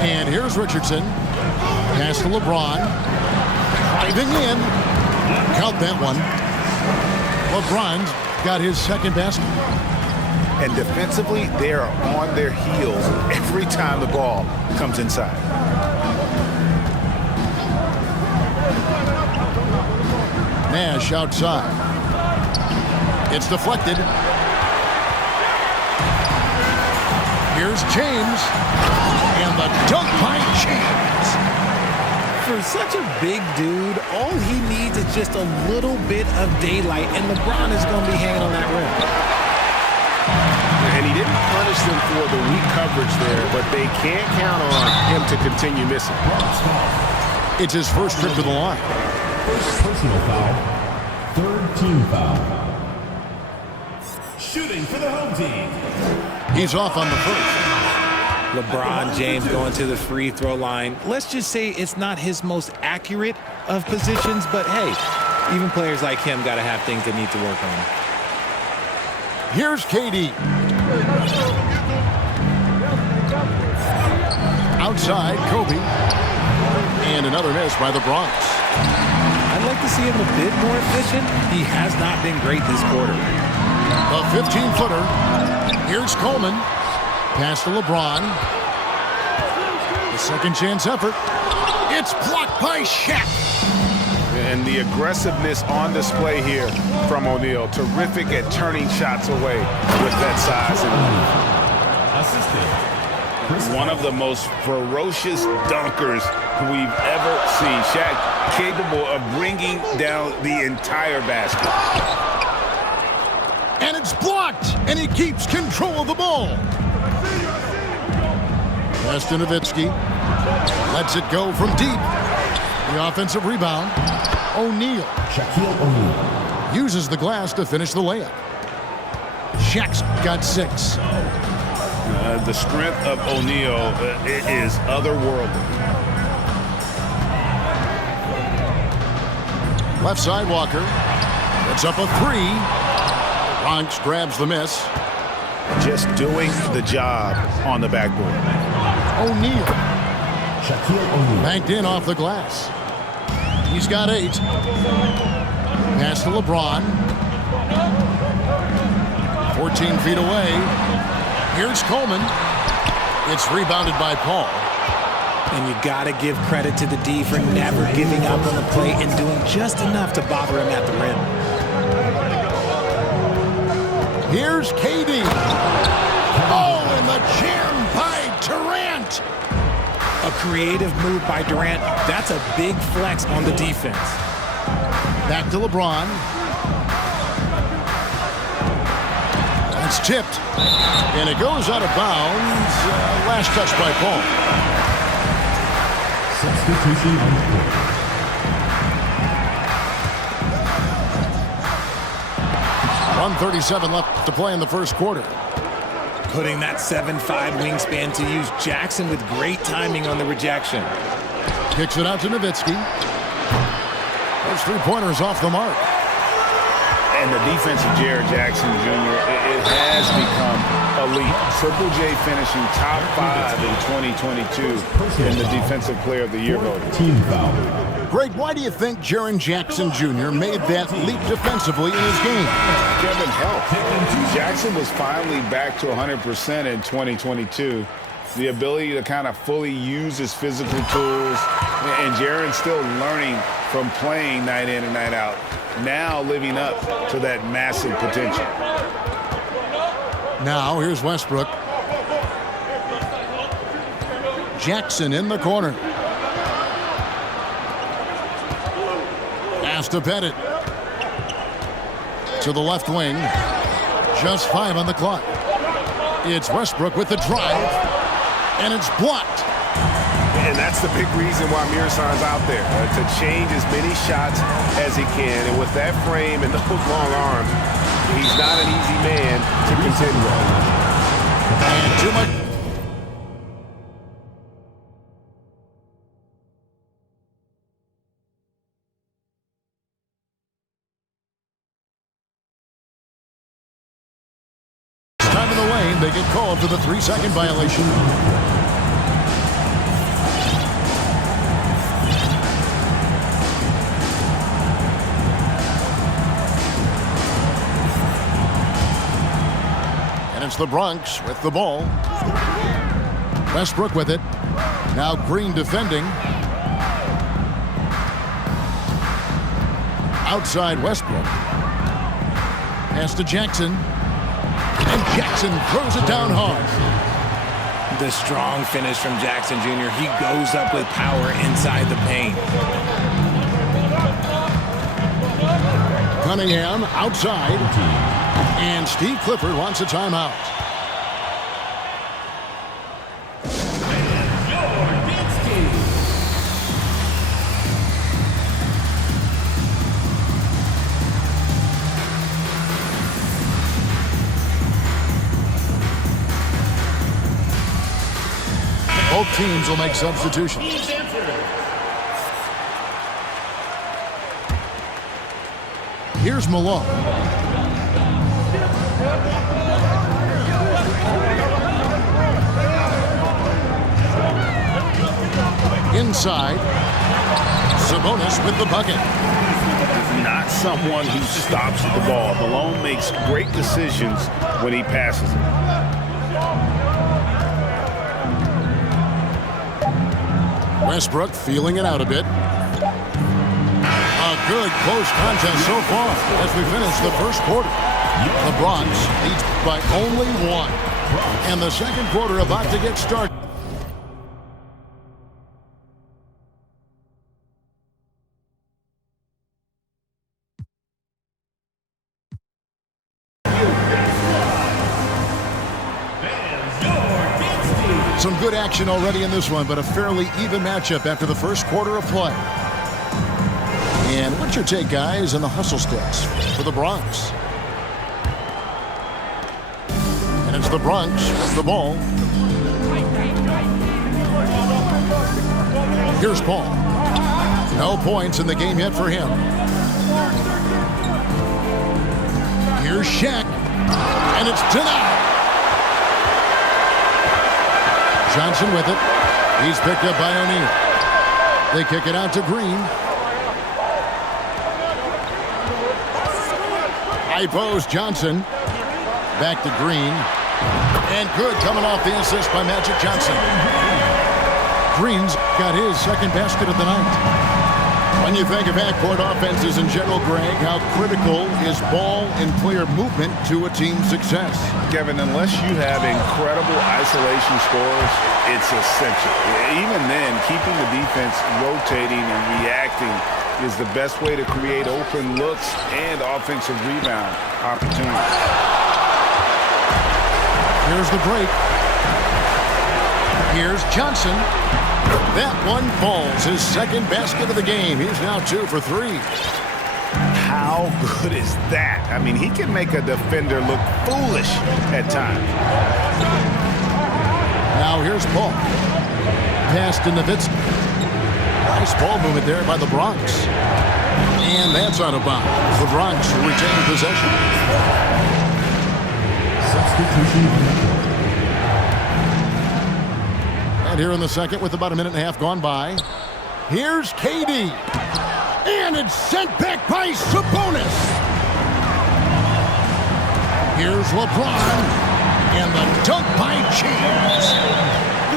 And here's Richardson. Pass to LeBron. Driving in. Count that one. LeBron's got his second basket. And defensively, they are on their heels every time the ball comes inside. Nash outside. It's deflected. Here's James. And the dunk by James. For such a big dude, all he needs is just a little bit of daylight, and LeBron is going to be hanging on that rim. And he didn't punish them for the weak coverage there, but they can't count on him to continue missing. It's his first trip to the line. First personal foul. Third team foul. Shooting for the home team. He's off on the first. LeBron James going to the free throw line. Let's just say it's not his most accurate of positions, but hey, even players like him got to have things they need to work on. Here's KD. Outside, Kobe. And another miss by the Bronx. I'd like to see him a bit more efficient. He has not been great this quarter. A 15-footer. Here's Coleman. Pass to LeBron. The second chance effort. It's blocked by Shaq. And the aggressiveness on display here from O'Neal. Terrific at turning shots away with that size. And one of the most ferocious dunkers we've ever seen. Shaq capable of bringing down the entire basket. And it's blocked. And he keeps control of the ball. Pass to Nowitzki. Lets it go from deep. The offensive rebound. O'Neal. Shaquille O'Neal uses the glass to finish the layup. Shaq's got 6. The strength of O'Neal is otherworldly. Left side, Walker. It's up a 3. Bronx grabs the miss. Just doing the job on the backboard. O'Neal. Shaquille O'Neal banked in off the glass. He's got 8. Pass to LeBron. 14 feet away. Here's Coleman. It's rebounded by Paul. And you got to give credit to the D for never giving up on the play and doing just enough to bother him at the rim. Here's KD. Oh, and the jam by Durant. A creative move by Durant. That's a big flex on the defense. Back to LeBron. It's tipped. And it goes out of bounds. Last touch by Paul. substitution on the court. 1:37 left to play in the first quarter. Putting that 7'5" wingspan to use. Jackson with great timing on the rejection. Kicks it out to Nowitzki. Those three-pointers off the mark. And the defense of Jared Jackson Jr., it has become elite. Triple J finishing top 5 in 2022 in the Defensive Player of the Year voting. Team foul. Greg, why do you think Jaren Jackson Jr. made that leap defensively in his game? Kevin helped. Jackson was finally back to 100% in 2022. The ability to kind of fully use his physical tools. And Jaren's still learning from playing night in and night out. Now living up to that massive potential. Now here's Westbrook. Jackson in the corner. Has to bet it. To the left wing. Just 5 on the clock. It's Westbrook with the drive. And it's blocked. And that's the big reason why Mirosan's out there, to change as many shots as he can. And with that frame and those long arms, he's not an easy man to contend with. And too much. Time in the lane, they get called for the 3-second violation. the Bronx with the ball. Westbrook with it. Now Green defending. Outside Westbrook. Pass to Jackson. And Jackson throws it down hard. The strong finish from Jackson Jr. He goes up with power inside the paint. Cunningham outside. And Steve Clifford wants a timeout. Both teams will make substitutions. Here's Malone. Inside. Sabonis with the bucket. Not someone who stops at the ball. Malone makes great decisions when he passes it. Westbrook feeling it out a bit. A good close contest so far as we finish the first quarter. The Bronx leads by only one. And the second quarter about to get started. Some good action already in this one, but a fairly even matchup after the first quarter of play. And what's your take, guys, on the hustle sticks for the Bronx? And it's the Bronx with the ball. Here's Paul. No points in the game yet for him. Here's Shaq. And it's denied. Johnson with it. He's picked up by O'Neal. They kick it out to Green. High post Johnson. Back to Green. And good coming off the assist by Magic Johnson. Green's got his second basket of the night. When you think of backcourt offenses in general, Greg, how critical is ball and player movement to a team's success? Kevin, unless you have incredible isolation scores, it's essential. Even then, keeping the defense rotating and reacting is the best way to create open looks and offensive rebound opportunities. Here's the break. Here's Johnson. That one falls, his second basket of the game. He's now 2 for 3. How good is that? I mean, he can make a defender look foolish at times. Now here's Paul. Pass to Nowitzki. Nice ball movement there by the Bronx. And that's out of bounds. The Bronx retain possession. Substitution. And here in the second with about a minute and a half gone by. Here's KD. And it's sent back by Sabonis. Here's LeBron. And the dunk by James.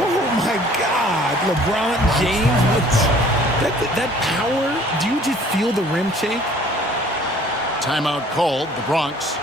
Oh, my God. LeBron James. That power. Do you just feel the rim shake? Timeout called, the Bronx.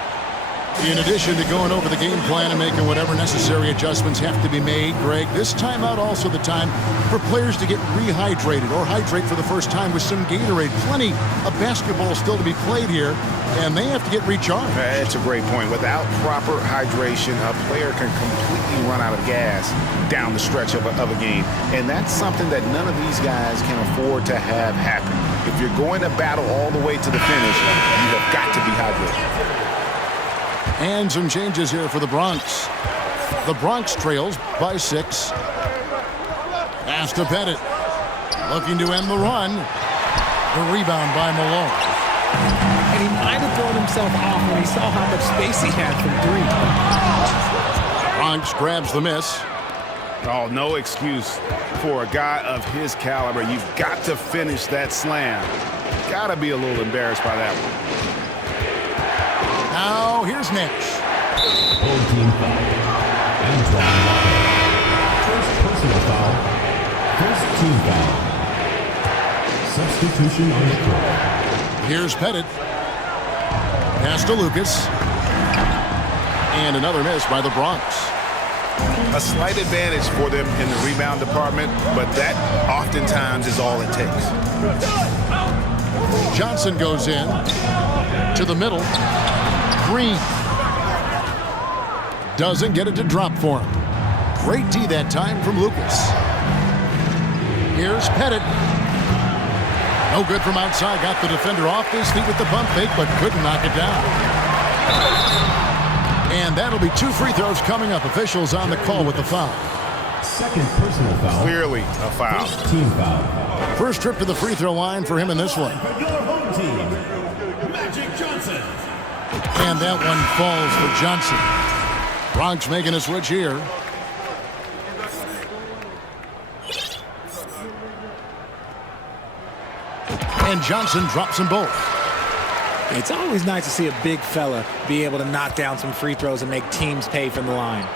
In addition to going over the game plan and making whatever necessary adjustments have to be made, Greg, this timeout also the time for players to get rehydrated or hydrate for the first time with some Gatorade. Plenty of basketball still to be played here, and they have to get recharged. That's a great point. Without proper hydration, a player can completely run out of gas down the stretch of a game, and that's something that none of these guys can afford to have happen. If you're going to battle all the way to the finish, you have got to be hydrated. And some changes here for the Bronx. The Bronx trails by 6. Pass to Pettit. Looking to end the run. The rebound by Malone. And he might have thrown himself off when he saw how much space he had from 3. Bronx grabs the miss. Oh, no excuse for a guy of his caliber. You've got to finish that slam. Got to be a little embarrassed by that one. Now here's Nash. Home team foul. Antoine Walker. First personal foul. First team foul. Substitution on the court. Here's Pettit. Pass to Lucas. And another miss by the Bronx. A slight advantage for them in the rebound department, but that oftentimes is all it takes. Johnson goes in to the middle. Green doesn't get it to drop for him. Great D that time from Lucas. Here's Pettit. No good from outside. Got the defender off his feet with the pump fake, but couldn't knock it down. And that'll be 2 free throws coming up. Officials on the call with the foul. Second personal foul. Clearly a foul. First team foul. First trip to the free throw line for him in this one. For your home team, Magic Johnson. And that one falls for Johnson. Bronx making a switch here. And Johnson drops them both. It's always nice to see a big fella be able to knock down some free throws and make teams pay from the line.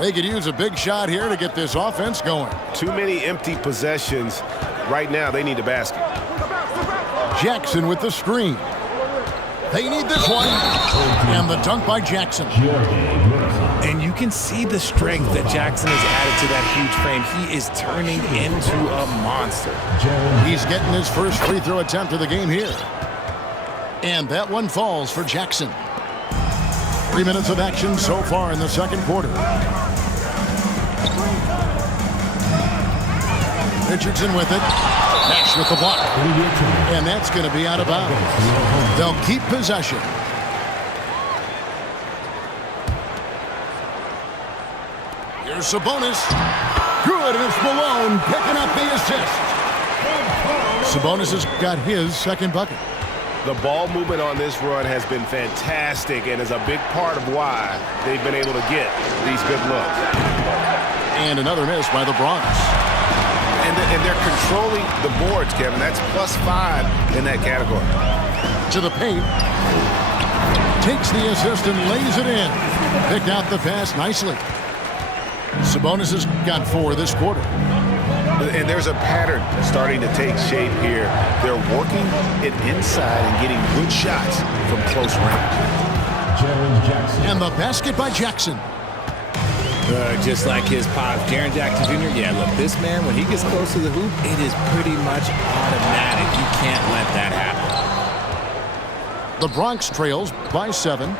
They could use a big shot here to get this offense going. Too many empty possessions. Right now, they need a basket. Jackson with the screen. They need this one. And the dunk by Jackson. And you can see the strength that Jackson has added to that huge frame. He is turning into a monster. He's getting his first free throw attempt of the game here. And that one falls for Jackson. 3 minutes of action so far in the second quarter. Richardson with it. Nash with the block. And that's going to be out of bounds. They'll keep possession. Here's Sabonis. Good, and it's Malone picking up the assist. Sabonis has got his second bucket. The ball movement on this run has been fantastic and is a big part of why they've been able to get these good looks. And another miss by the Bronx. And they're controlling the boards, Kevin. That's +5 in that category. To the paint. Takes the assist and lays it in. Picked out the pass nicely. Sabonis has got 4 this quarter. And there's a pattern starting to take shape here. They're working it inside and getting good shots from close range. And the basket by Jackson. Just like his pop, Jaren Jackson Jr. Yeah, look, this man, when he gets close to the hoop, it is pretty much automatic. You can't let that happen. The Bronx trails by 7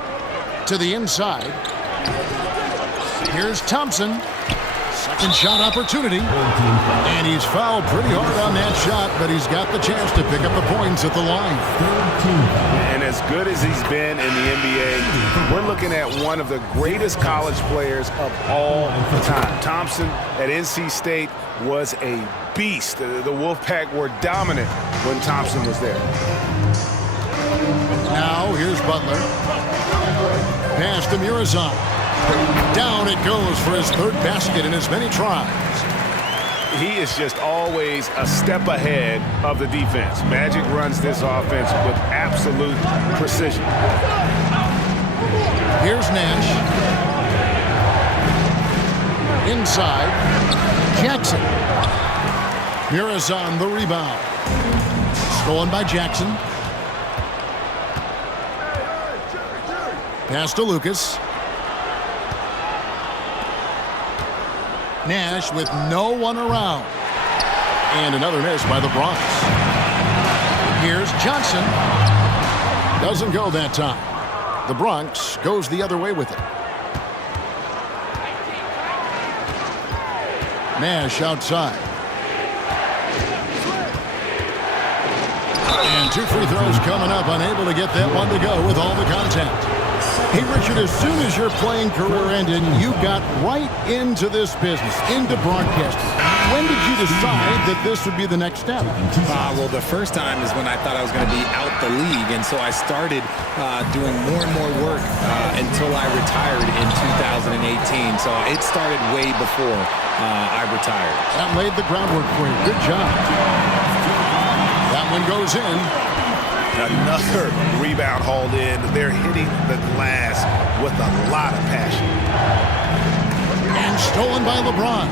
to the inside. Here's Thompson. Second shot opportunity. And he's fouled pretty hard on that shot, but he's got the chance to pick up the points at the line. And as good as he's been in the NBA, we're looking at one of the greatest college players of all time. Thompson at NC State was a beast. The Wolfpack were dominant when Thompson was there. Now here's Butler. Pass to Murazan. Down it goes for his third basket in as many tries. He is just always a step ahead of the defense. Magic runs this offense with absolute precision. Here's Nash. Inside. Jackson. Murazan the rebound. Stolen by Jackson. Pass to Lucas. Nash with no one around. And another miss by the Bronx. Here's Johnson. Doesn't go that time. The Bronx goes the other way with it. Nash outside. And 2 free throws coming up. Unable to get that one to go with all the contact. Hey, Richard, as soon as your playing career ended, you got right into this business, into broadcasting. When did you decide that this would be the next step? Well, the first time is when I thought I was going to be out the league, and so I started doing more and more work until I retired in 2018. So it started way before I retired. That laid the groundwork for you. Good job. That one goes in. Another rebound hauled in. They're hitting the glass with a lot of passion. And stolen by LeBron.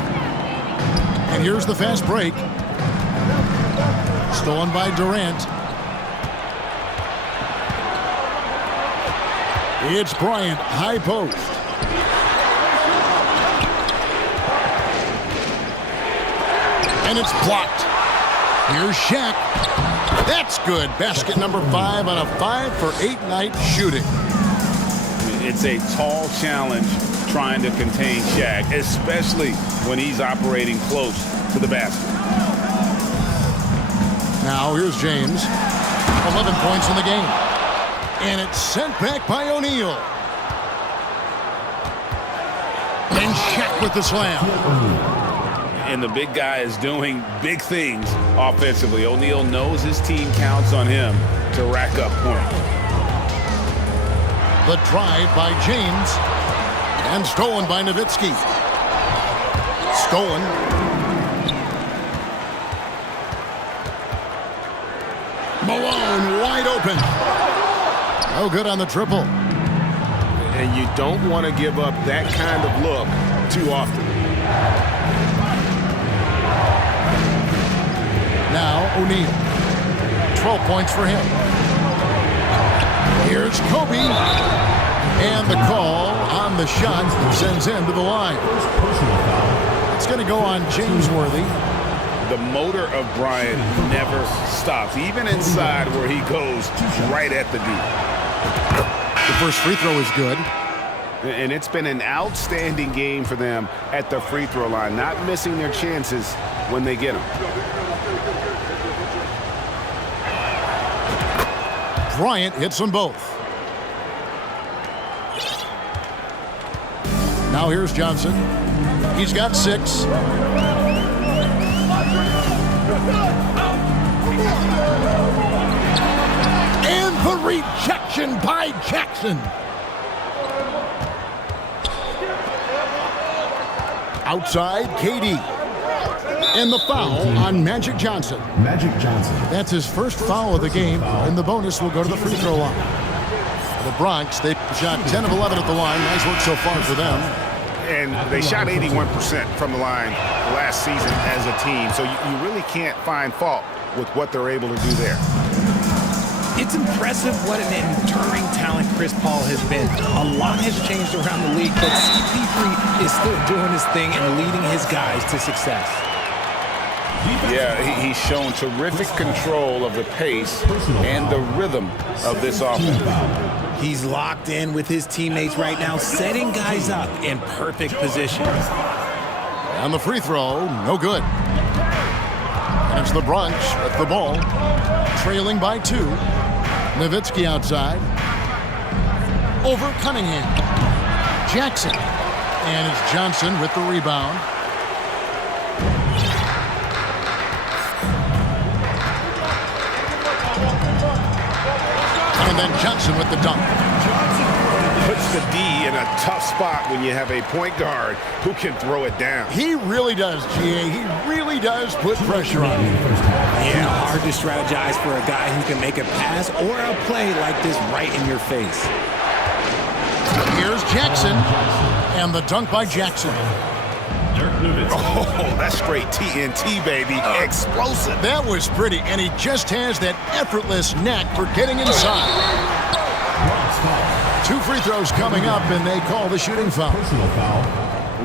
And here's the fast break. Stolen by Durant. It's Bryant, high post. And it's blocked. Here's Shaq. That's good. Basket number 5 on a 5-for-8 night shooting. It's a tall challenge trying to contain Shaq, especially when he's operating close to the basket. Now here's James. 11 points in the game. And it's sent back by O'Neal. And Shaq with the slam. And the big guy is doing big things offensively. O'Neal knows his team counts on him to rack up points. The drive by James. And stolen by Nowitzki. Stolen. Malone wide open. No good on the triple. And you don't want to give up that kind of look too often. Now O'Neal. 12 points for him. Here's Kobe. And the call on the shot that sends him to the line. It's going to go on James Worthy. The motor of Bryant never stops, even inside where he goes right at the D. The first free throw is good. And it's been an outstanding game for them at the free throw line, not missing their chances when they get them. Bryant hits them both. Now here's Johnson. He's got 6. And the rejection by Jackson. Outside, KD. And the foul on Magic Johnson. Magic Johnson. That's his first foul of the game, and the bonus will go to the free throw line. The Bronx, they shot 10 of 11 at the line. Nice work so far for them. And they shot 81% from the line last season as a team, so you really can't find fault with what they're able to do there. It's impressive what an enduring talent Chris Paul has been. A lot has changed around the league, but CP3 is still doing his thing and leading his guys to success. Yeah, he's shown terrific control of the pace and the rhythm of this offense. He's locked in with his teammates right now, setting guys up in perfect position. On the free throw, no good. And it's the Bronx with the ball, trailing by 2. Nowitzki outside. Over Cunningham. Jackson. And it's Johnson with the rebound. And then Johnson with the dunk. Puts the D in a tough spot when you have a point guard who can throw it down. He really does, GA. He really does put pressure on him. Yeah, hard to strategize for a guy who can make a pass or a play like this right in your face. Here's Jackson. And the dunk by Jackson. Oh, that's straight TNT, baby. Explosive. That was pretty, and he just has that effortless knack for getting inside. 2 free throws coming up, and they call the shooting foul.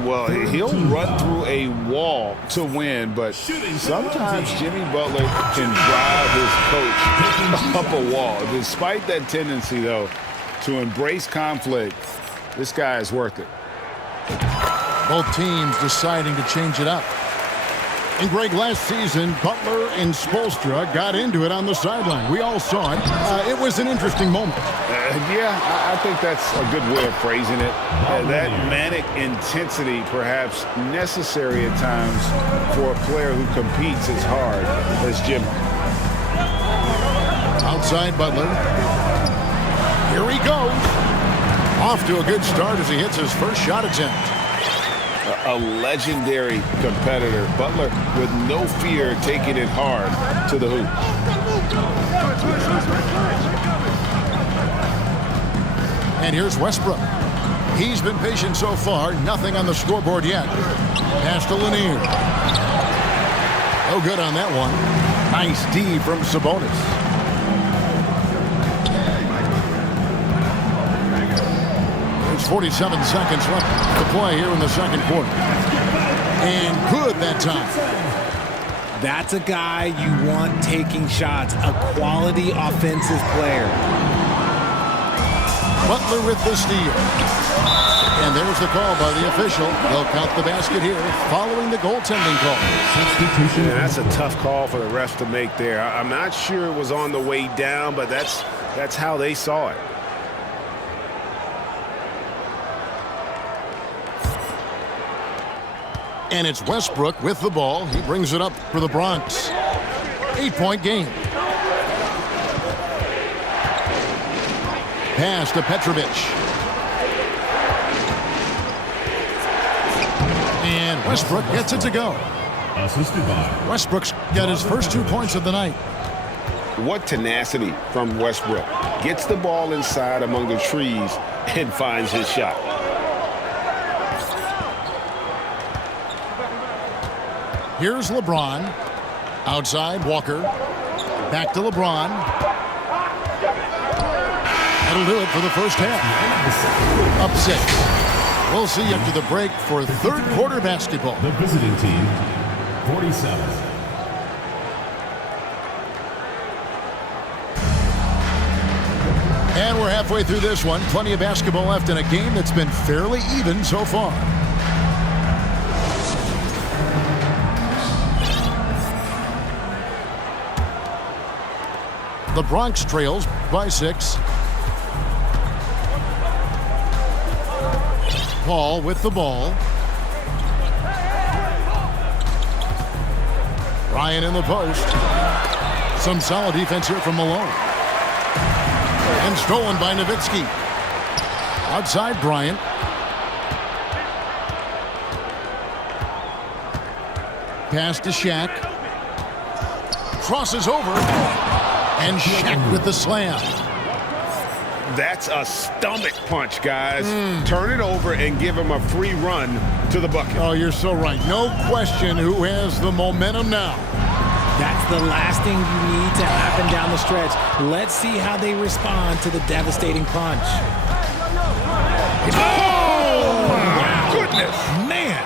Well, he'll run through a wall to win, but sometimes Jimmy Butler can drive his coach up a wall. Despite that tendency, though, to embrace conflict, this guy is worth it. Both teams deciding to change it up. And Greg, last season, Butler and Spoelstra got into it on the sideline. We all saw it. It was an interesting moment. Yeah, I think that's a good way of phrasing it. That manic intensity perhaps necessary at times for a player who competes as hard as Jimmy. Outside Butler. Here he goes. Off to a good start as he hits his first shot attempt. a legendary competitor. Butler with no fear taking it hard to the hoop. And here's Westbrook. He's been patient so far. Nothing on the scoreboard yet. Pass to Lanier. No good on that one. Nice D from Sabonis. There's 47 seconds left to play here in the second quarter. And good that time. That's a guy you want taking shots, a quality offensive player. Butler with the steal. And there's the call by the official. They'll count the basket here following the goaltending call. Substitution. Yeah, that's a tough call for the refs to make there. I'm not sure it was on the way down, but that's how they saw it. And it's Westbrook with the ball. He brings it up for the Bronx. 8-point game. Pass to Petrovic. And Westbrook gets it to go. Assisted by Westbrook's got his first 2 points of the night. What tenacity from Westbrook. Gets the ball inside among the trees and finds his shot. Here's LeBron. Outside, Walker. Back to LeBron. That'll do it for the first half. Up 6. We'll see you after the break for third quarter basketball. the visiting team, 47. And we're halfway through this one. Plenty of basketball left in a game that's been fairly even so far. The Bronx trails by 6. Paul with the ball. Ryan in the post. Some solid defense here from Malone. And stolen by Nowitzki. Outside Bryant. Pass to Shaq. Crosses over. And Shaq with the slam. That's a stomach punch, guys. Turn it over and give him a free run to the bucket. Oh, you're so right. No question who has the momentum now. That's the last thing you need to happen down the stretch. Let's see how they respond to the devastating punch. Oh, my goodness. Man.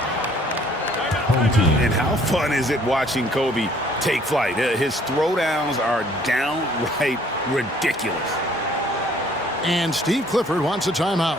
Home team. And how fun is it watching Kobe take flight? His throwdowns are downright ridiculous. And Steve Clifford wants a timeout.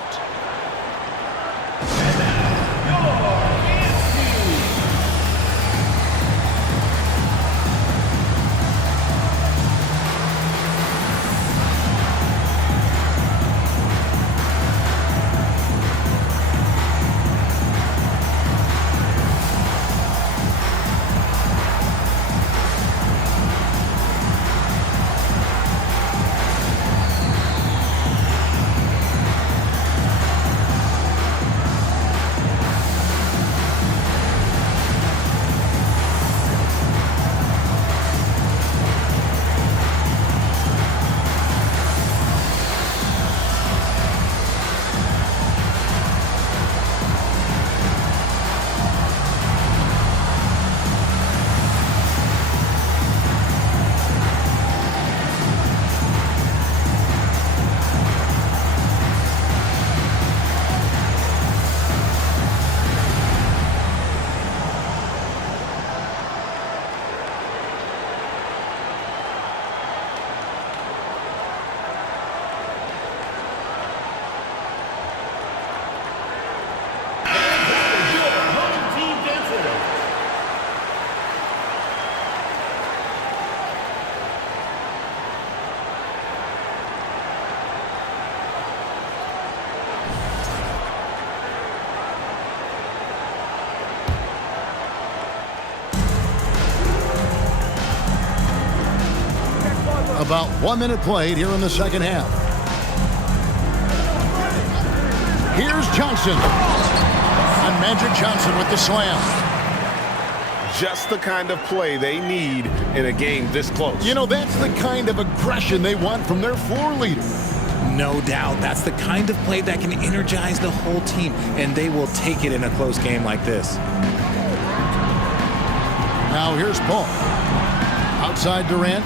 About 1 minute played here in the second half. Here's Johnson. A Magic Johnson with the slam. Just the kind of play they need in a game this close. You know, that's the kind of aggression they want from their floor leader. No doubt. That's the kind of play that can energize the whole team, and they will take it in a close game like this. Now here's Paul. Outside Durant.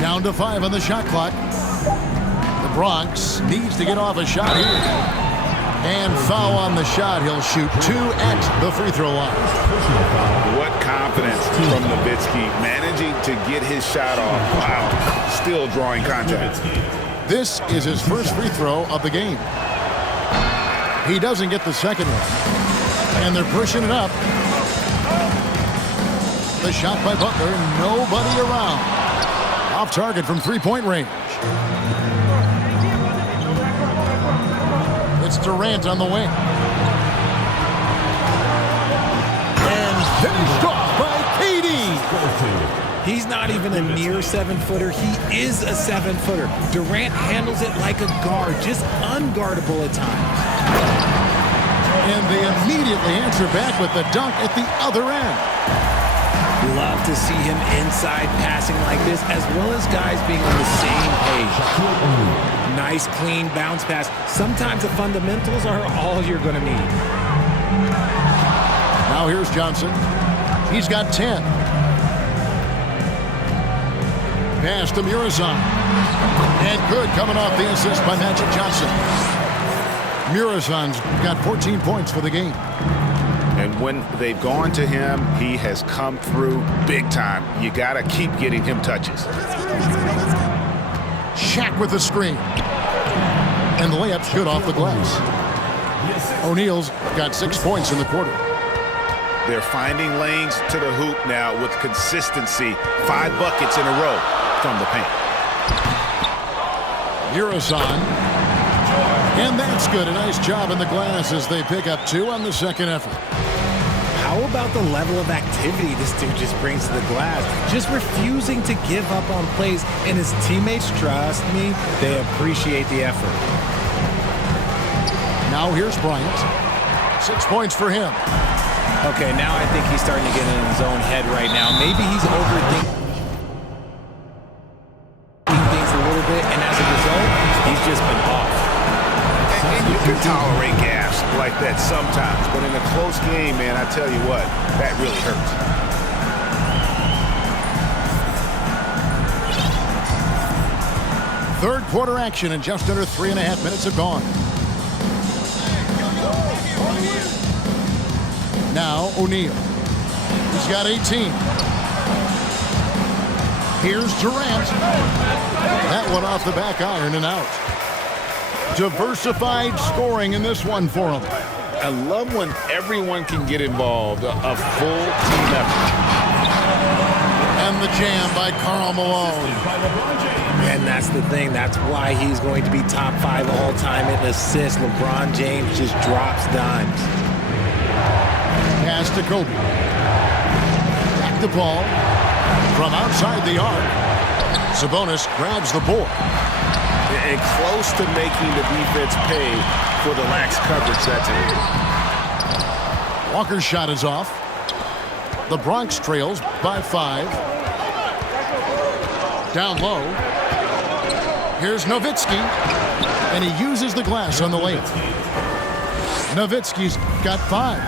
Down to 5 on the shot clock. The Bronx needs to get off a shot here. And foul on the shot. He'll shoot 2 at the free throw line. What confidence from Nowitzki, managing to get his shot off. Wow. Still drawing contact. This is his first free throw of the game. He doesn't get the second one. And they're pushing it up. The shot by Butler. Nobody around. Off target from three-point range. It's Durant on the wing. And finished off by KD. He's not even a near 7-footer. He is a 7-footer. Durant handles it like a guard, just unguardable at times. And they immediately answer back with the dunk at the other end. Love to see him inside passing like this, as well as guys being on the same page. Nice, clean bounce pass. Sometimes the fundamentals are all you're going to need. Now here's Johnson. He's got 10. Pass to Murazan. And good coming off the assist by Magic Johnson. Murazan's got 14 points for the game. And when they've gone to him, he has come through big time. You got to keep getting him touches. Shaq with the screen. And the layup's good off the glass. O'Neal's got 6 points in the quarter. They're finding lanes to the hoop now with consistency. 5 buckets in a row from the paint. Murazan. And that's good. A nice job in the glass as they pick up 2 on the second effort. How about the level of activity this dude just brings to the glass? Just refusing to give up on plays, and his teammates, trust me, they appreciate the effort. Now here's Bryant. 6 points for him. Okay, now I think he's starting to get in his own head right now. Maybe he's overthinking things a little bit, and as a result, he's just been off. And you can tolerate gaps like that sometimes, but in a close game, man, I tell you what, that really hurts. Third quarter action, and just under 3.5 minutes have gone. Now O'Neal. He's got 18. Here's Durant. That one off the back iron and out. Diversified scoring in this one for him. I love when everyone can get involved, a full team effort. And the jam by Karl Malone. And that's the thing. That's why he's going to be top 5 all-time in assists. LeBron James just drops dimes. Pass to Kobe. Back to Paul. From outside the arc. Sabonis grabs the board. And close to making the defense pay for the lax coverage that time. Walker's shot is off. The Bronx trails by 5. Down low. Here's Nowitzki. And he uses the glass on the layup. Nowitzki's got 5.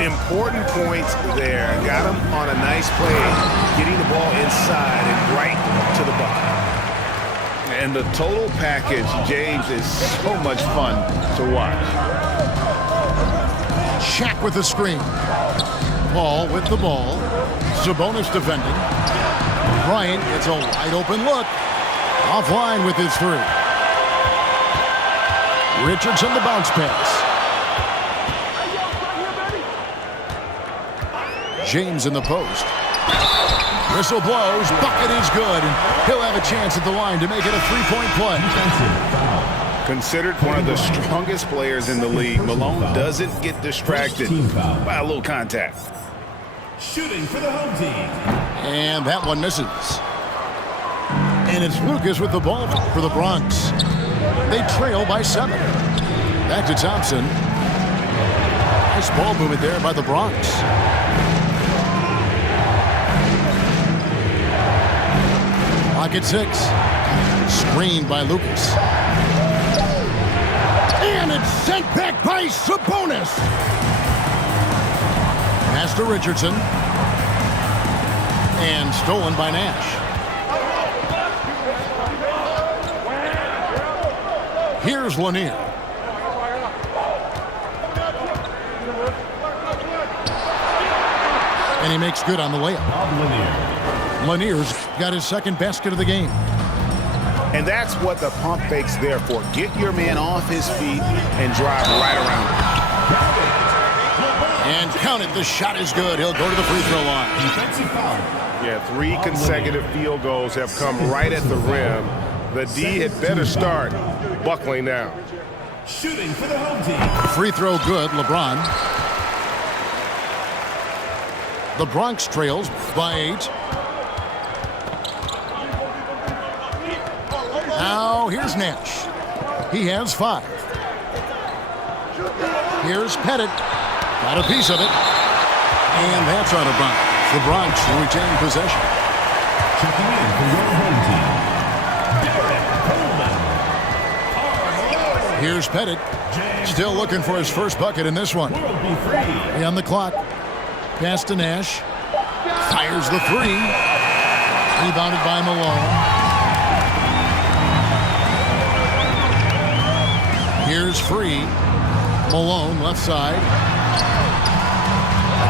Important points there. Got him on a nice play, getting the ball inside and right to the bucket. And the total package, James, is so much fun to watch. Shaq with the screen. Paul with the ball. Sabonis defending. Bryant gets a wide open look. Offline with his 3. Richardson the bounce pass. James in the post. Whistle blows. Bucket is good. And he'll have a chance at the line to make it a 3-point play. Considered one of the strongest players in the league, Malone doesn't get distracted by a little contact. Shooting for the home team. And that one misses. And it's Lucas with the ball for the Bronx. They trail by 7. Back to Thompson. Nice ball movement there by the Bronx. Pocket 6. Screened by Lucas. And it's sent back by Sabonis. Pass to Richardson. And stolen by Nash. Here's Lanier. And he makes good on the layup. Lanier's got his second basket of the game. And that's what the pump fake's there for. Get your man off his feet and drive right around him. And count it. The shot is good. He'll go to the free throw line. Yeah, 3 consecutive field goals have come right at the rim. The D had better start buckling down. Shooting for the home team. Free throw good. LeBron. The Bronx trails by 8. Now here's Nash. He has 5. Here's Pettit. Got a piece of it. And that's out of bounds. The Bronx will retain possession. Checking in for your home team. Here's Pettit. Still looking for his first bucket in this one. On the clock. Pass to Nash. Fires the 3. Rebounded by Malone. Here's Free. Malone, left side.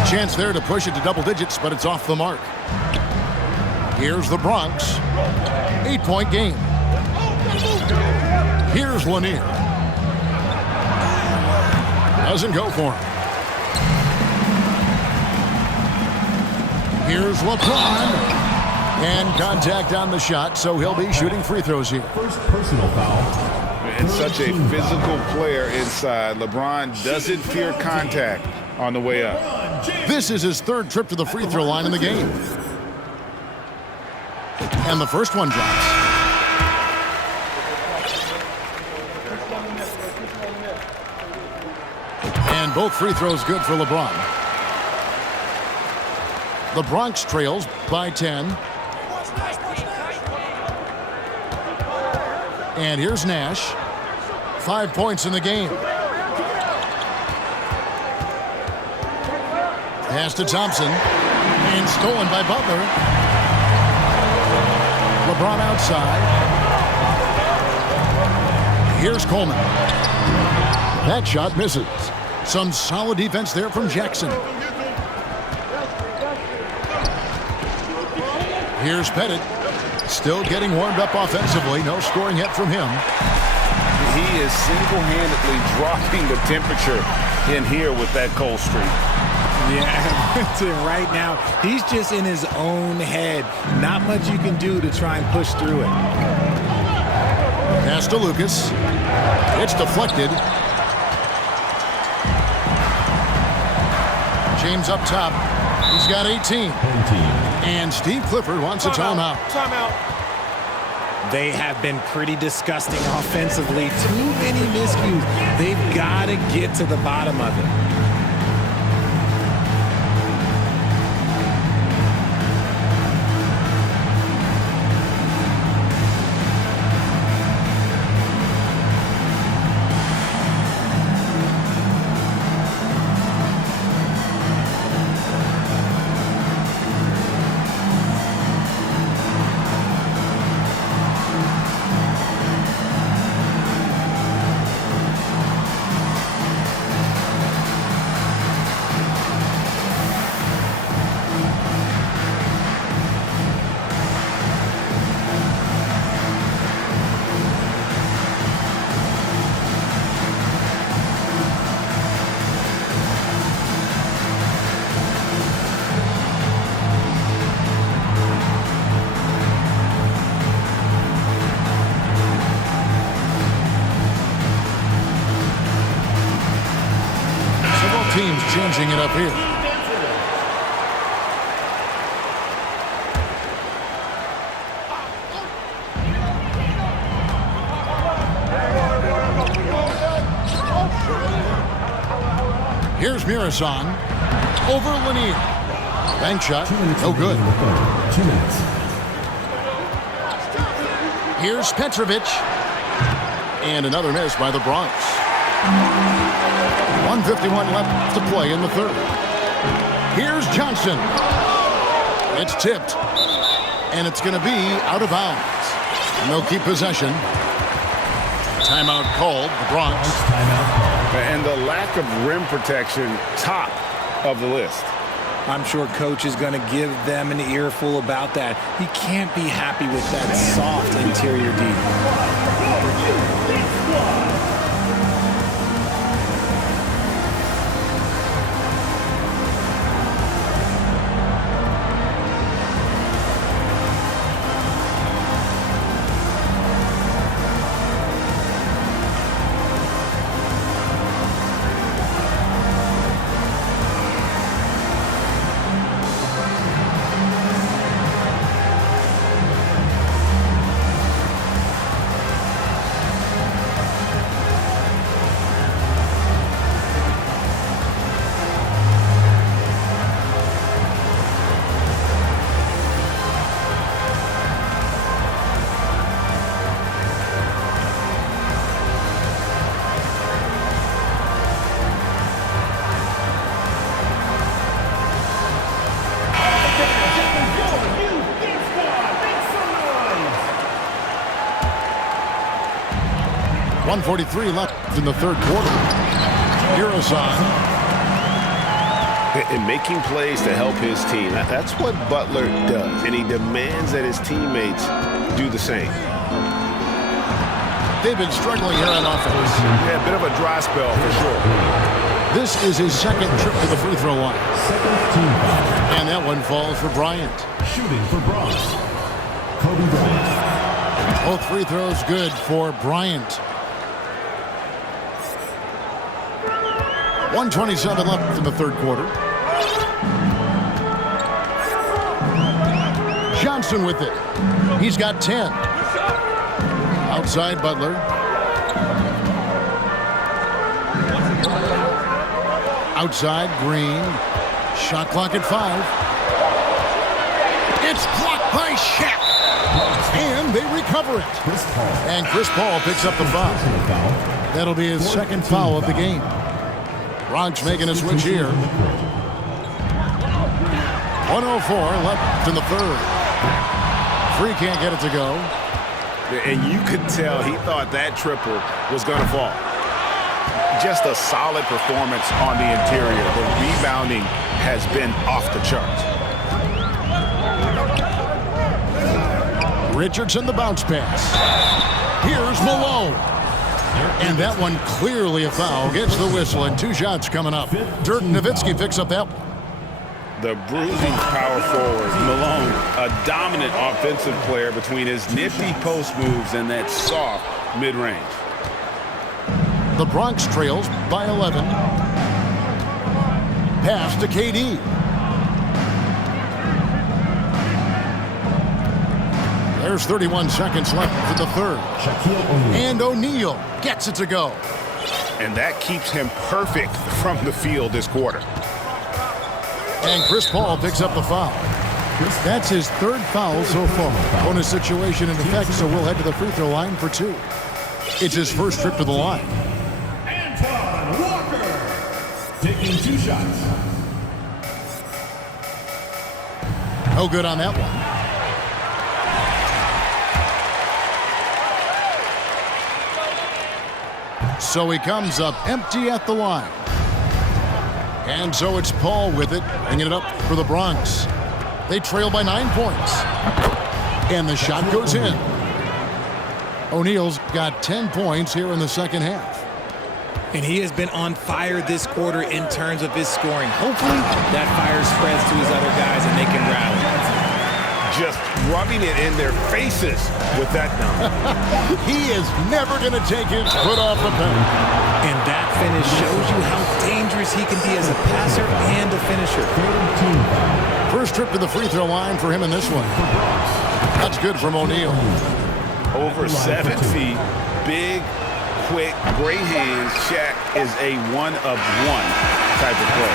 Chance there to push it to double digits, but it's off the mark. Here's the Bronx. 8-point game. Here's Lanier. Doesn't go for him. Here's LeBron. And contact on the shot, so he'll be shooting free throws here. First personal foul. And such a physical player inside. LeBron doesn't fear contact on the way up. This is his 3rd trip to the free throw line in the game. And the first one drops. And both free throws good for LeBron. The Bronx trails by 10. And here's Nash. 5 points in the game. Pass to Thompson. And stolen by Butler. LeBron outside. Here's Coleman. That shot misses. Some solid defense there from Jackson. Here's Pettit. Still getting warmed up offensively. No scoring yet from him. He is single-handedly dropping the temperature in here with that cold streak. Yeah, right now, he's just in his own head. Not much you can do to try and push through it. Pass to Lucas. It's deflected. James up top. He's got 18. And Steve Clifford wants a timeout. They have been pretty disgusting offensively. Too many miscues. They've got to get to the bottom of it. Teams changing it up here. Here's Mirasan. Over Lanier. Bank shot. No good. 2 minutes. Here's Petrovic. And another miss by the Bronx. 1:51 left to play in the third. Here's Johnson. It's tipped. And it's going to be out of bounds. And they'll keep possession. Timeout called. The Bronx. And the lack of rim protection, top of the list. I'm sure coach is going to give them an earful about that. He can't be happy with that soft interior D. .143 left in the third quarter. Mirasan. And making plays to help his team. That's what Butler does, and he demands that his teammates do the same. They've been struggling here on offense. Yeah, a bit of a dry spell for sure. This is his second trip to the free throw line. Second team foul. And that one falls for Bryant. Shooting for Bronx. Kobe Bryant. Both free throws good for Bryant. 1:27 left in the third quarter. Johnson with it. He's got 10. Outside Butler. Outside Green. Shot clock at 5. It's blocked by Shaq. And they recover it. And Chris Paul picks up the foul. That'll be his second foul of the game. Bronx making a switch here. 1:04 left in the third. Free can't get it to go. And you could tell he thought that triple was going to fall. Just a solid performance on the interior. The rebounding has been off the charts. Richardson the bounce pass. Here's Malone. And that one clearly a foul. Gets the whistle and 2 shots coming up. Dirk Nowitzki picks up that one. The bruising power forward, Malone, a dominant offensive player between his nifty post moves and that soft mid-range. The Bronx trails by 11. Pass to KD. There's 31 seconds left for the third. And O'Neal gets it to go. And that keeps him perfect from the field this quarter. And Chris Paul picks up the foul. That's his third foul so far. Bonus situation in effect, so we'll head to the free throw line for 2. It's his first trip to the line. Antoine Walker taking 2 shots. No good on that one. So he comes up empty at the line. And so it's Paul with it, bringing it up for the Bronx. They trail by 9 points. And the shot goes in. O'Neal's got 10 points here in the second half. And he has been on fire this quarter in terms of his scoring. Hopefully that fire spreads to his other guys and they can rally. Just rubbing it in their faces with that number. He is never going to take his foot off the pedal. And that finish shows you how dangerous he can be as a passer and a finisher. First trip to the free throw line for him in this one. That's good from O'Neal. Over 7 feet, big, quick, great hands. Shaq is a one of one. type of play.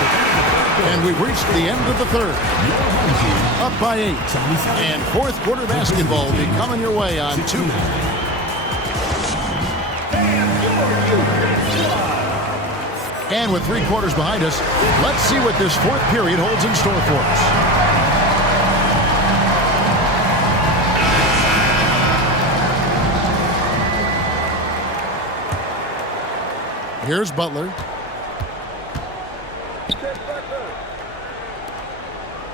And we've reached the end of the third. Up by 8. And fourth quarter basketball will be coming your way on 2. And with 3 quarters behind us, let's see what this fourth period holds in store for us. Here's Butler.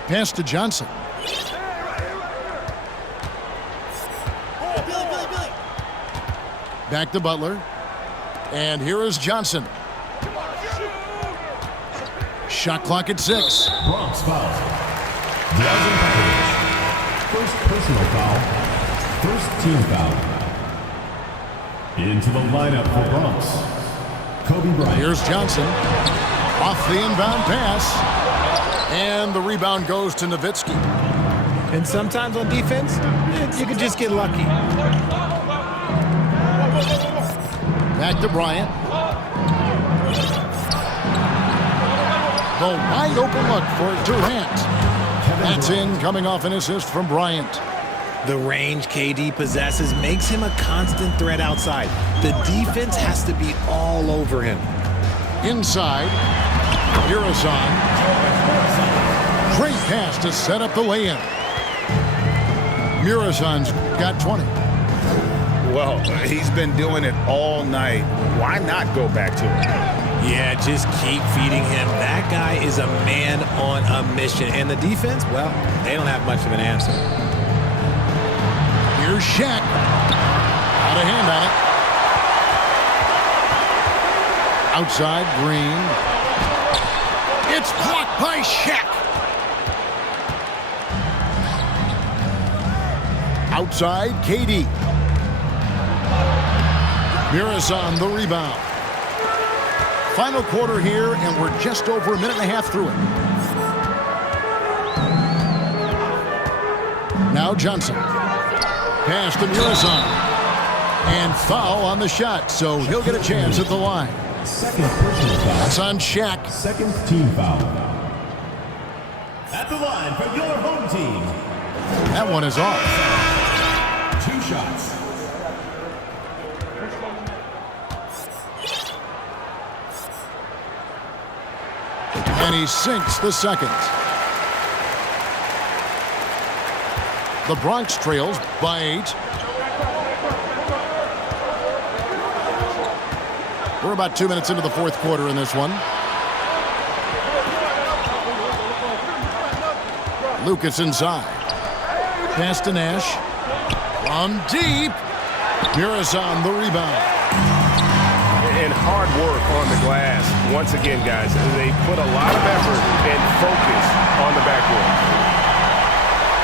Pass to Johnson. Back to Butler. And here is Johnson. Shot clock at 6. Bronx foul. First personal foul. First team foul. Into the lineup for Bronx, Kobe Bryant. Here's Johnson. Off the inbound pass. And the rebound goes to Nowitzki. And sometimes on defense, you can just get lucky. Back to Bryant. The wide open look for Durant. That's in, coming off an assist from Bryant. The range KD possesses makes him a constant threat outside. The defense has to be all over him. Inside, Mirazon. Great pass to set up the lay-in. Mirazon's got 20. Well, he's been doing it all night. Why not go back to it? Yeah, just keep feeding him. That guy is a man on a mission. And the defense, well, they don't have much of an answer. Here's Shaq. Out of hand on it. Outside, Green. It's blocked by Shaq. Outside, KD. Mirazon the rebound. Final quarter here, and we're just over a minute and a half through it. Now Johnson. Pass to Mirazon. And foul on the shot, so he'll get a chance at the line. Second personal foul. That's on Shaq. Second team foul. At the line for your home team. That one is off. 2 shots. And he sinks the second. The Bronx trails by 8. We're about 2 minutes into the fourth quarter in this one. Lucas inside. Pass to Nash. From deep. Mirazon the rebound. And hard work on the glass. Once again, guys, they put a lot of effort and focus on the backboard.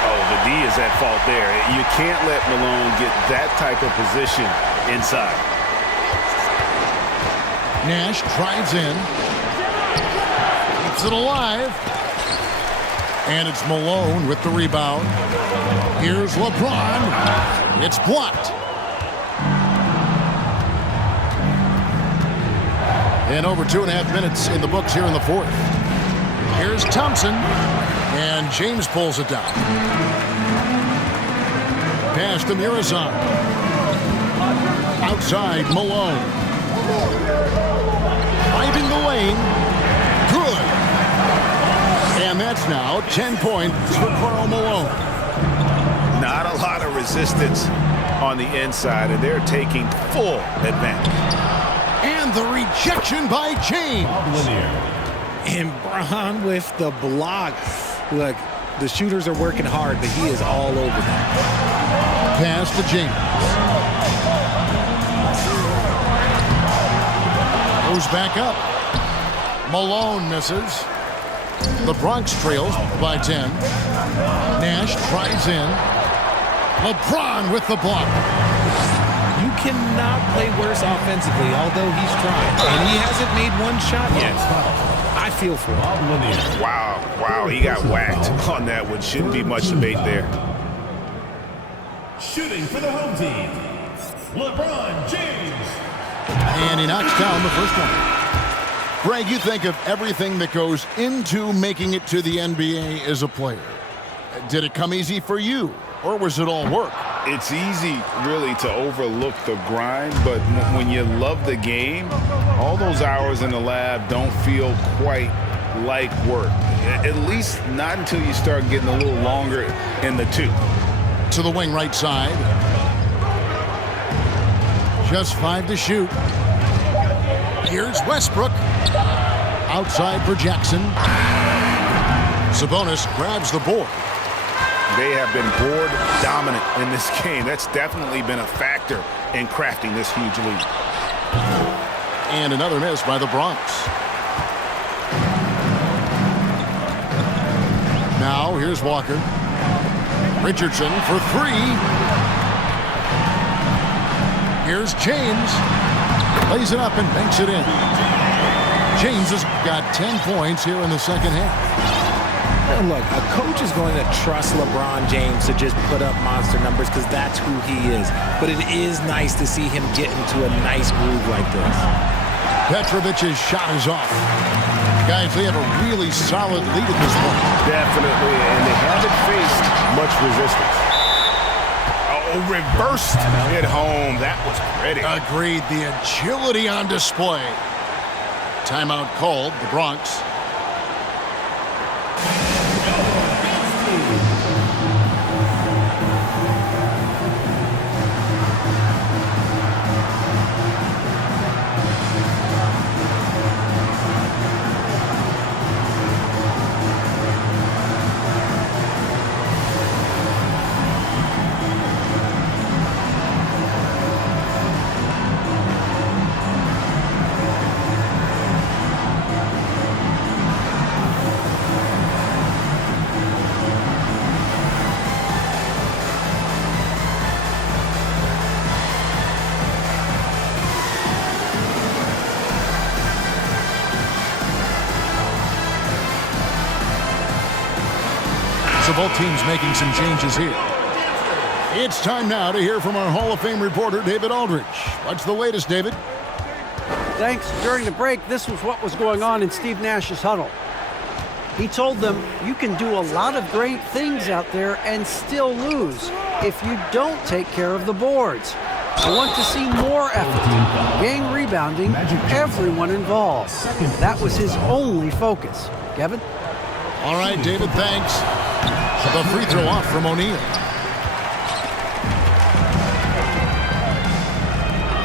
Oh, the D is at fault there. You can't let Malone get that type of position inside. Nash drives in. Keeps it alive. And it's Malone with the rebound. Here's LeBron. It's blocked. And over 2.5 minutes in the books here in the fourth. Here's Thompson. And James pulls it down. Pass to Mirazon. Outside, Malone. Driving the lane. Good. And that's now 10 points for Karl Malone. Not a lot of resistance on the inside, and they're taking full advantage. And the rejection by James. And Braun with the block. Look, the shooters are working hard, but he is all over them. Pass to James. Goes back up. Malone misses. The Bronx trails by 10. Nash drives in. LeBron with the block. You cannot play worse offensively, although he's trying. And he hasn't made one shot yet. I feel for him. Wow, he got whacked on that one. Shouldn't be much debate there. Shooting for the home team, LeBron James. And he knocks down the first one. Greg, you think of everything that goes into making it to the NBA as a player. Did it come easy for you, or was it all work? It's easy, really, to overlook the grind, but when you love the game, all those hours in the lab don't feel quite like work. At least not until you start getting a little longer in the tooth. To the wing right side. Just 5 to shoot. Here's Westbrook. Outside for Jackson. Sabonis grabs the board. They have been board dominant in this game. That's definitely been a factor in crafting this huge lead. And another miss by the Bronx. Now here's Walker. Richardson for 3. Here's James. Lays it up and banks it in. James has got 10 points here in the second half. And look, a coach is going to trust LeBron James to just put up monster numbers because that's who he is. But it is nice to see him get into a nice groove like this. Petrovic's shot is off. Guys, they have a really solid lead at this point. Definitely, and they haven't faced much resistance. Oh, reversed at home. That was pretty. Agreed. The agility on display. Timeout called, the Bronx. So both teams making some changes here. It's time now to hear from our Hall of Fame reporter, David Aldridge. What's the latest, David? Thanks. During the break, this was what was going on in Steve Nash's huddle. He told them, you can do a lot of great things out there and still lose if you don't take care of the boards. I want to see more effort, gang rebounding, everyone involved. That was his only focus. Kevin? All right, David, thanks. The free throw off from O'Neal.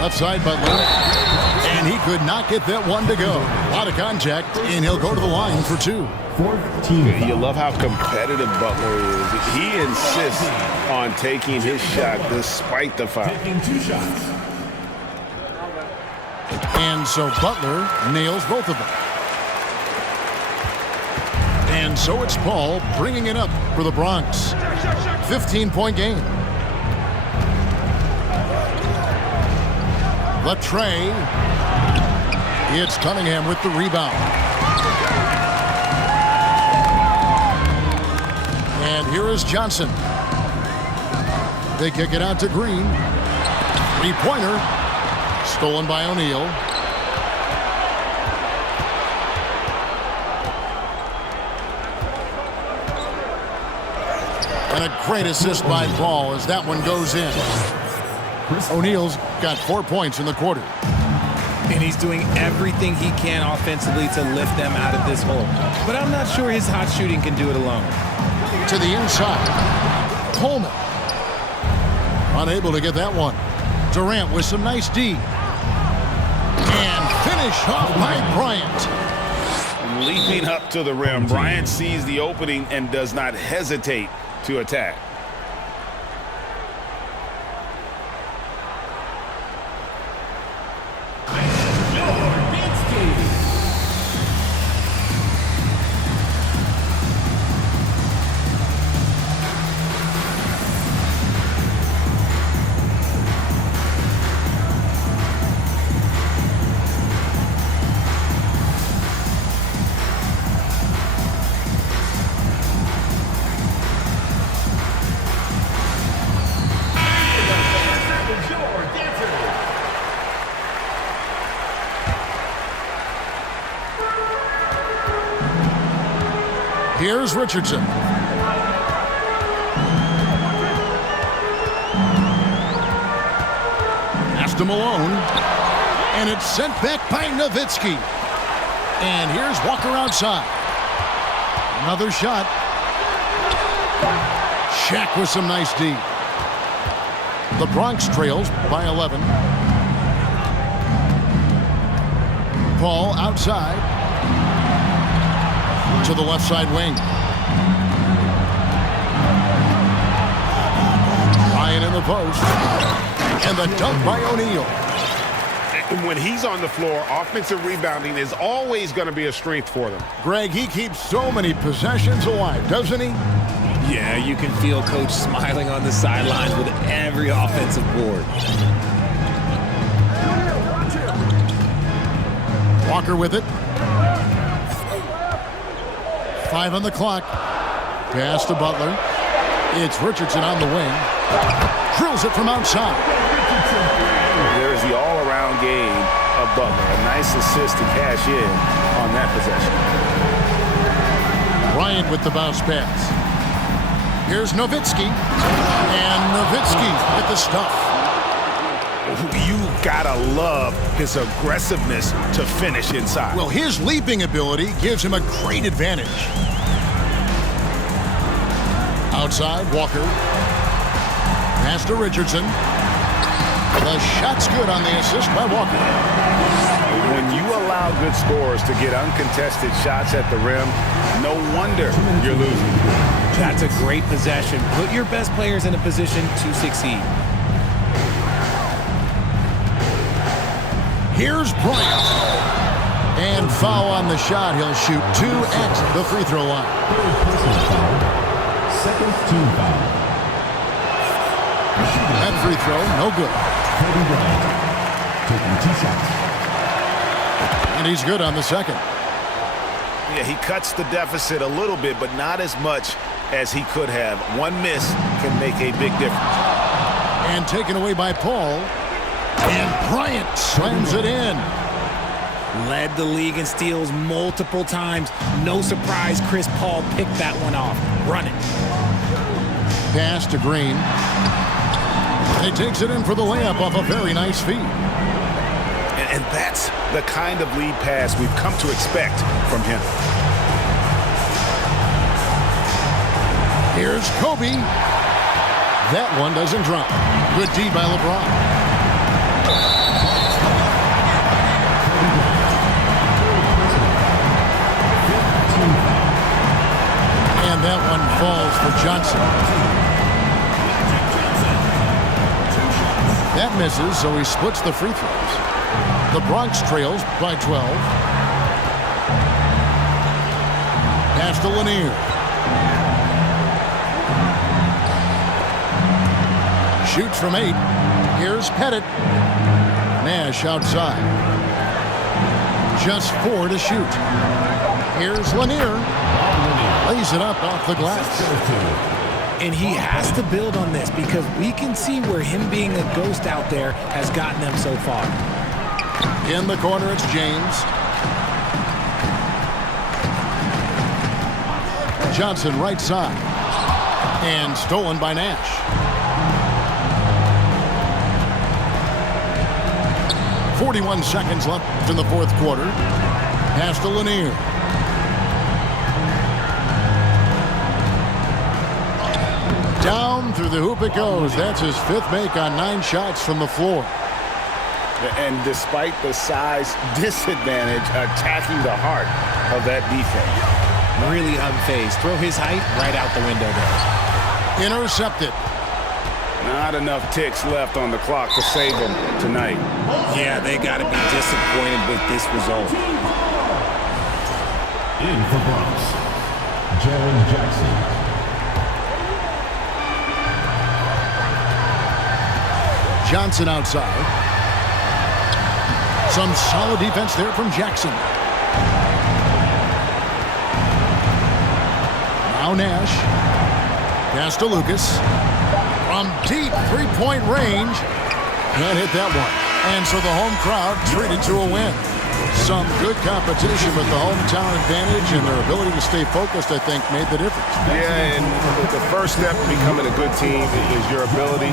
Left side, Butler. And he could not get that one to go. A lot of contact, and he'll go to the line for 2. 14. You love how competitive Butler is. He insists on taking his shot despite the foul. Taking 2 shots. And so Butler nails both of them. And so it's Paul bringing it up for the Bronx. 15-point game. The tray. It's Cunningham with the rebound. And here is Johnson. They kick it out to Green. 3-pointer. Stolen by O'Neal. And a great assist by Paul as that one goes in. O'Neal's got 4 points in the quarter. And he's doing everything he can offensively to lift them out of this hole. But I'm not sure his hot shooting can do it alone. To the inside. Coleman. Unable to get that one. Durant with some nice D. And finish off by Bryant. Leaping up to the rim, Bryant sees the opening and does not hesitate to attack. Here's Richardson. Pass to Malone. And it's sent back by Nowitzki. And here's Walker outside. Another shot. Shaq with some nice D. The Bronx trails by 11. Paul outside to the left side wing. Ryan in the post. And the dunk by O'Neal. When he's on the floor, offensive rebounding is always going to be a strength for them. Greg, he keeps so many possessions alive, doesn't he? Yeah, you can feel Coach smiling on the sidelines with every offensive board. Walker with it. 5 on the clock. Pass to Butler. It's Richardson on the wing. Drills it from outside. There's the all-around game of Butler. A nice assist to cash in on that possession. Bryant with the bounce pass. Here's Nowitzki. And Nowitzki with the stuff. You gotta love his aggressiveness to finish inside. Well, his leaping ability gives him a great advantage. Outside, Walker. Pass to Richardson. The shot's good on the assist by Walker. When you allow good scorers to get uncontested shots at the rim, no wonder you're losing. That's a great possession. Put your best players in a position to succeed. Here's Bryant. And foul on the shot. He'll shoot 2 at the free throw line. Second team foul. That free throw, no good. Kobe Bryant taking 2 shots. And he's good on the second. Yeah, he cuts the deficit a little bit, but not as much as he could have. One miss can make a big difference. And taken away by Paul. And Bryant slams it in. Led the league in steals multiple times. No surprise Chris Paul picked that one off. Run it. Pass to Green. He takes it in for the layup off a very nice feed. And that's the kind of lead pass we've come to expect from him. Here's Kobe. That one doesn't drop. Good D by LeBron. And that one falls for Johnson. That misses, so he splits the free throws. The Bronx trails by 12. Pass to Lanier. Shoots from 8. Here's Pettit. Nash outside. Just 4 to shoot. Here's Lanier. Lays it up off the glass. And he has to build on this because we can see where him being a ghost out there has gotten them so far. In the corner, it's James. Johnson right side. And stolen by Nash. .41 seconds left in the fourth quarter. Pass to Lanier. Down through the hoop it goes. That's his 5th make on 9 shots from the floor. And despite the size disadvantage, attacking the heart of that defense. Really unfazed. Throw his height right out the window there. Intercepted. Not enough ticks left on the clock to save them tonight. Yeah, they got to be disappointed with this result. In for Bronx, Jaren Jackson. Johnson outside. Some solid defense there from Jackson. Now Nash. Pass to Lucas. From deep three-point range. Can't hit that one. And so the home crowd treated to a win. Some good competition, but the hometown advantage and their ability to stay focused, I think, made the difference. Yeah, and the first step to becoming a good team is your ability